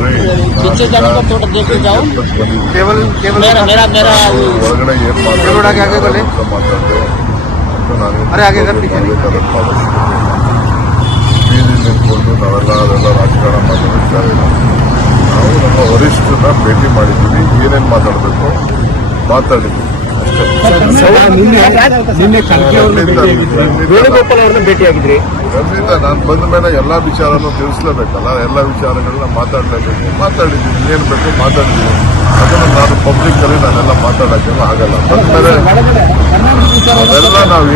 पीछे जाने को थोड़ा देख के जाओ। केवल केवल मेरा ಹೊರಗಡೆ ಏನ್ ರೋಡ್ ಆಗಿ ಆगे बोले ಮಾತಾಡಿದೆ अरे आगे कर पीछे नहीं ಬೀದಿ ನಿಂತ್ಕೊಂಡು ನಾವೆಲ್ಲ ಅದೆಲ್ಲ ರಾಜಕಾರಣ ಮಾತಾಡ್ತಾ ಇಲ್ಲ. ನಾವು ನಮ್ಮ ವರಿಷ್ಠರನ್ನ ಭೇಟಿ ಮಾಡಿದ್ದೀವಿ, ಏನೇನು ಮಾತಾಡಬೇಕು ಮಾತಾಡಿದ್ವಿ ಅಷ್ಟೇ. ನಿನ್ನೆ ವೇಣುಗೋಪಾಲ್ ಅವ್ರನ್ನ ಭೇಟಿಯಾಗಿದ್ರಿ. ಖಂಡಿತ ನಾನು ಬಂದ ಮೇಲೆ ಎಲ್ಲಾ ವಿಚಾರನೂ ತಿಳಿಸ್ಲೇಬೇಕಲ್ಲ, ಎಲ್ಲ ವಿಚಾರಗಳನ್ನ ಮಾತಾಡಲೇಬೇಕು. ಮಾತಾಡಿದ್ದೀನಿ, ಏನ್ ಬೇಕು ಮಾತಾಡಿದ್ದೀನಿ. ಅದನ್ನು ನಾನು ಪಬ್ಲಿಕ್ ಅಲ್ಲಿ ನಾನೆಲ್ಲ ಮಾತಾಡೋಕ್ಕೆಲ್ಲ ಆಗಲ್ಲ. ಬಂದ್ಮೇಲೆ ಅದೆಲ್ಲ ನಾವು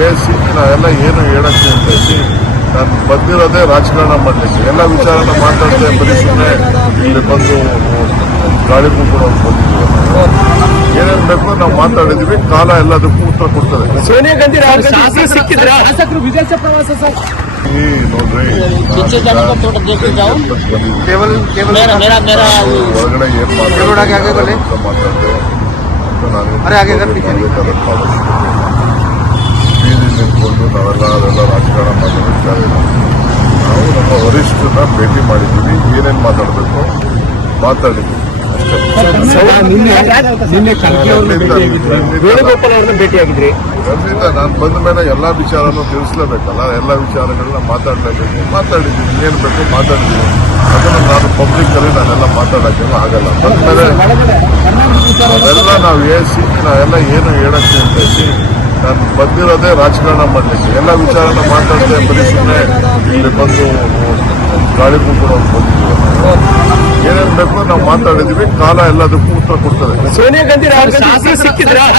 ನಾವೆಲ್ಲ ಏನು ಹೇಳಕ್ಕೆ ಅಂತ ಹೇಳಿ ನಾನು ಬಂದಿರೋದೇ ರಾಜಕಾರಣ ಮಾಡಲಿಕ್ಕೆ. ಎಲ್ಲ ವಿಚಾರನ ಮಾತಾಡದೆ ಬರೀ ಸುಮ್ಮನೆ ಇಲ್ಲಿ ಬಂದು ಗಾಳಿ ಕೂತ್ಕೊಂಡು ಬಂದಿದ್ದೀವಿ. ಏನೇನ್ ಬೇಕು ನಾವು ಮಾತಾಡಿದೀವಿ, ಕಾಲ ಎಲ್ಲದಕ್ಕೂ ಉತ್ತರ ಕೊಡ್ತದೆ. ಸೋನಿಯಾ ಗಾಂಧಿ ಸಿಕ್ಕಿದ್ರ ಶಾಸಕರು ವಿದೇಶ ಪ್ರವಾಸ ಸರ್. ನೋಡ್ರಿ, पीछे जाने को थोड़ा देख के जाओ। केवल केवल मेरा ಹೊರಗಡೆ ಏನ್ ರೋಡ್ ಆಗಿ ಆगे बोले ಮಾತಾಡಿದೆ अरे आगे कर पीछे नहीं ಬೀದಿ ನಿಂತ್ಕೊಂಡು ನಾವೆಲ್ಲ ಅದೆಲ್ಲ ರಾಜಕಾರಣ ಮಾತಾಡ್ತಾ ಇಲ್ಲ. ನಾವು ನಮ್ಮ ವರಿಷ್ಠರನ್ನ ಭೇಟಿ ಮಾಡಿದ್ದೀವಿ, ಏನೇನು ಮಾತಾಡಬೇಕು ಮಾತಾಡಿದ್ವಿ ಅಷ್ಟೇ. ನಿನ್ನೆ ವೇಣುಗೋಪಾಲ್ ಅವ್ರನ್ನ ಭೇಟಿಯಾಗಿದ್ರಿ. ಖಂಡಿತ ನಾನು ಬಂದ ಮೇಲೆ ಎಲ್ಲಾ ವಿಚಾರನೂ ತಿಳಿಸ್ಲೇಬೇಕಲ್ಲ, ಎಲ್ಲ ವಿಚಾರಗಳನ್ನ ಮಾತಾಡಲೇಬೇಕು. ಮಾತಾಡಿದ್ದೀನಿ, ಏನ್ ಬೇಕು ಮಾತಾಡಿದ್ದೀನಿ. ಅದನ್ನು ನಾನು ಪಬ್ಲಿಕ್ ಅಲ್ಲಿ ನಾನೆಲ್ಲ ಮಾತಾಡೋಕ್ಕೆಲ್ಲ ಆಗಲ್ಲ. ಬಂದ್ಮೇಲೆ ಅದೆಲ್ಲ ನಾವು ನಾವೆಲ್ಲ ಏನು ಹೇಳಕ್ಕೆ ಅಂತ ಹೇಳಿ ನಾನು ಬಂದಿರೋದೇ ರಾಜಕಾರಣ ಮಾಡಲಿಕ್ಕೆ. ಎಲ್ಲ ವಿಚಾರನ ಮಾತಾಡದೆ ಬರೀ ಸುಮ್ಮನೆ ಇಲ್ಲಿ ಬಂದು ಗಾಳಿ ಕೂತ್ಕೊಂಡು ಬಂದಿದ್ದೀವಿ. ಏನೇನ್ ಬೇಕು ನಾವು ಮಾತಾಡಿದೀವಿ, ಕಾಲ ಎಲ್ಲದಕ್ಕೂ ಉತ್ತರ ಕೊಡ್ತದೆ. ಸೋನಿಯಾ ಗಾಂಧಿ ಸಿಕ್ಕಿದ್ರ